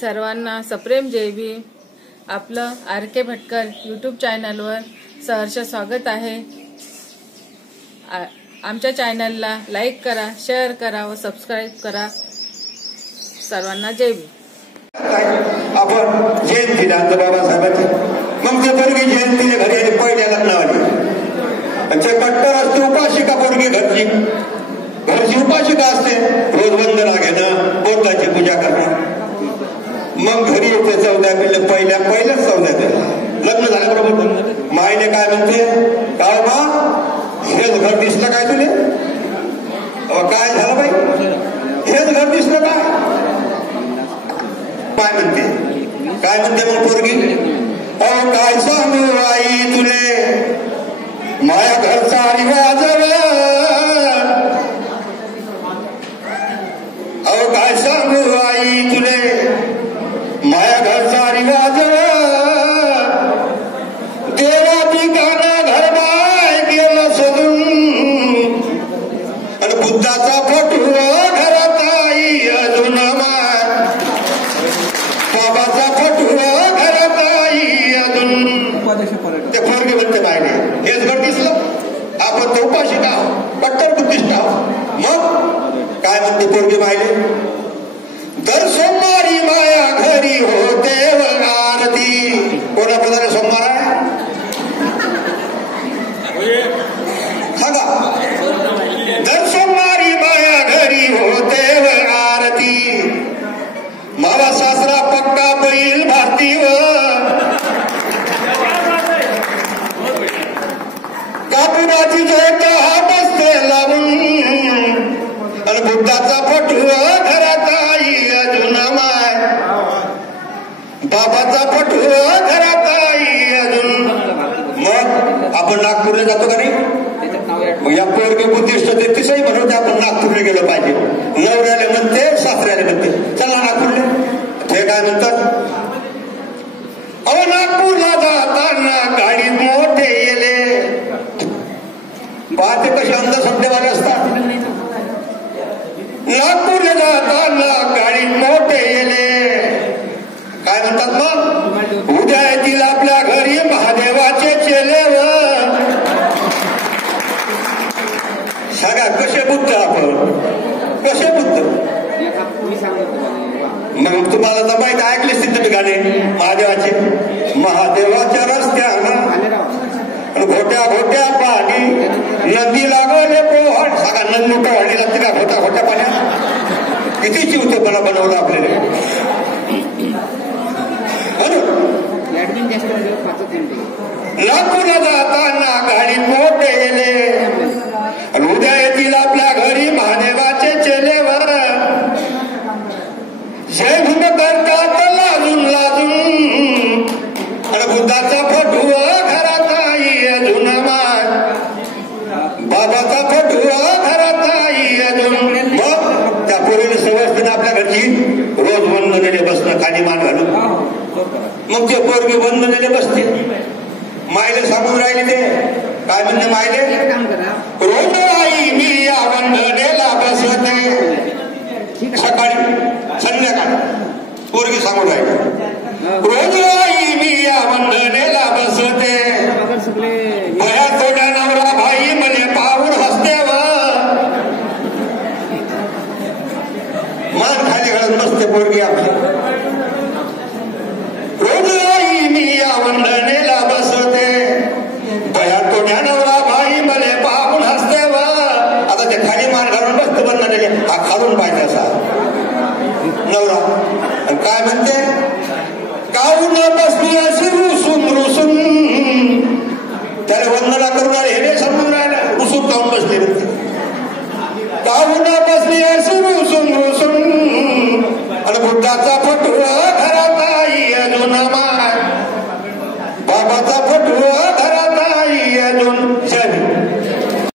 सर्वांना सप्रेम जय भीम. आपलं RK भटकर यूट्यूब चॅनलवर सहर्ष स्वागत आहे. आमच्या चॅनलला लाईक करा, शेअर करा व सबस्क्राईब करा. सर्वांना जय भीम. आपण जयंती राहतो बाबासाहेबांची, मग ते पोरगी जयंतीच्या घरी आली पहिल्या लग्नावाली. ते कट्टर असते उपाशिका पोरगी घरची उपाशिका असते, रोज वंदना घेणं, बोधाची पूजा करणं. मग घरी येते 14 पिल्ले, पहिल्याच 14 लग्न झाल्याबरोबर माईने काय म्हणते, काय मा हेच घर दिसलं काय तुले? काय झालं बाई, हेच घर दिसलं का? काय म्हणते मग पोरगी, अहो काय सांगू आई तुले माया घरचा रिवाज, अहो काय सांगू आई तुले माया घरचा रिवाज, देवा ठिकाणा घर बाय गेलं सोडून, आणि बुद्धाचा फोटो घरात आई अजून माय, बाबाचा फोटो घरात आई अजून. ते पोरगे म्हणते मायने हेच घर दिसलं, आपण तो उपाशिका आहोत, कट्टर बुद्धिस्ट आहोत. मग काय म्हणते पोरगे मायने, दर सोमवारी माया घरी होते आरती. कोणाप्रमाणे सोमवार आहे सांगा? दर सोमवारी माया घरी होते आरती, मावा सासरा पक्का बैल भारतीय, कापुराची ज्योत हात असते लावून, आणि बुद्धाचा फोटो घरात आई अजून माय, बाबाचा फोटो घरात आई अजून. मग आपण नागपूरला जातो का नाही? मग या पोरगे बुद्धिस्ट ते तिसही म्हणून आपण नागपूरला गेलं पाहिजे. नवऱ्याला म्हणते, सासऱ्याला म्हणते चला नागपूरला. ते काय म्हणतात, अहो नागपूरला जाताना गाडीत मोठे येले, पाहते कसे अंधश्रद्धेवाले असतात. नागपूरला जाताना गाडीत मोठे येले, काय म्हणतात मग, उद्या येतील आपल्या घरी महादेवाचे चेले. सांगा कसे बुद्ध आपण, कसे बुद्ध? मग तुम्हाला तर माहिती ऐकले असतील तुम्ही गाणे महादेवाचे, महादेवाच्या रस्त्यानं घोट्या घोट्या पाणी, नदी लागले पोहट. सांगा नदी पोहणी लागते का घोट्या घोट्या पाण्यात? किती चिवतेपणा बनवला आपल्याला. नागपूरला जाताना गाडीत मोठे गेले, आणि उद्या येतील आपल्या घरी महादेवाचे चेलेवर, जय भीम करतात लाजून लाजून, आणि बुद्धाचा फोटो घरात आई अजून माय, बाबाचा फोटो घरात आई अजून. मग त्या पोरीने सवय आपल्या घरची रोज वंदनेले बसणं, खाली मान घालून. मग ते पोरगे वंदनेले बसते, मायले सांगून राहिले ते काय म्हणते मायले, रोज आई मी या वंदनेला बसते, सकाळी संध्याकाळी पोरगी सांगून राहिले, रोज आई मी या वंदनेला बसते, बया तोड्या नवरा भाई मले पाहून हसते, मान खाली घालून बसते पोरगी आपली. रोज आई मी या वंदनेला बसते, बया तोड्या नवरा भाई मले पाहून हसते. आता ते खाली मान घालून बसते वंदनेले, हा खालून पाहिजे असा नवरा. काय म्हणते, काहून बसली अशी रुसून रुसून, त्याला वंदना करून हे समजून राहिला, रुसून काहून बसले म्हणते. काहून बसली अशी रुसून रुसून, आणि बुद्धाचा फोटो घरात आई अजून